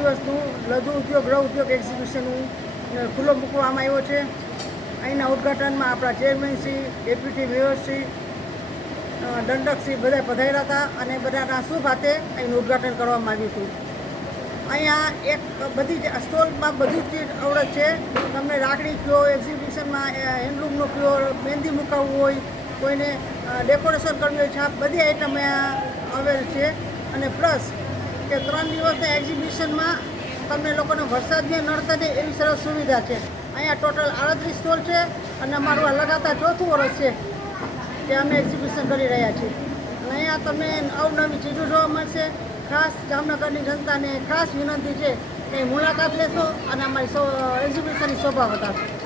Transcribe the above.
દિવસનું લઘુ ઉદ્યોગ ગૃહ ઉદ્યોગ એક્ઝિબિશનનું ખુલ્લો મૂકવામાં આવ્યો છે. અહીંના ઉદ્ઘાટનમાં આપણા chairman Shri, deputy mayor Shri, દંડકશ્રી બધા પધાર્યા હતા અને બધાના શુભ હાથે અહીંનું ઉદ્ઘાટન કરવામાં આવ્યું હતું. અહીંયા એક બધી સ્ટોલમાં બધી જ ચીજ આવડત છે. તમને રાખડી કયો, એક્ઝિબિશનમાં હેન્ડલૂમનું કયો, મહેંદી મુકાવવું હોય, કોઈને ડેકોરેશન કરવી હોય છે, બધી આઈટમ આવેલ છે. અને પ્લસ કે 3 દિવસના એક્ઝિબિશનમાં તમને લોકોને વરસાદને નડતા દે એવી સરસ સુવિધા છે. અહીંયા ટોટલ 38 સ્ટોલ છે અને અમારું આ લગાતાર 4થું વર્ષ છે કે અમે એક્ઝિબિશન કરી રહ્યા છીએ. અહીંયા તમને અવનવી ચીજો જોવા મળશે. ખાસ જામનગરની જનતાને ખાસ વિનંતી છે કે મુલાકાત લેશો અને અમારી એક્ઝિબિશનની શોભા વધારશો.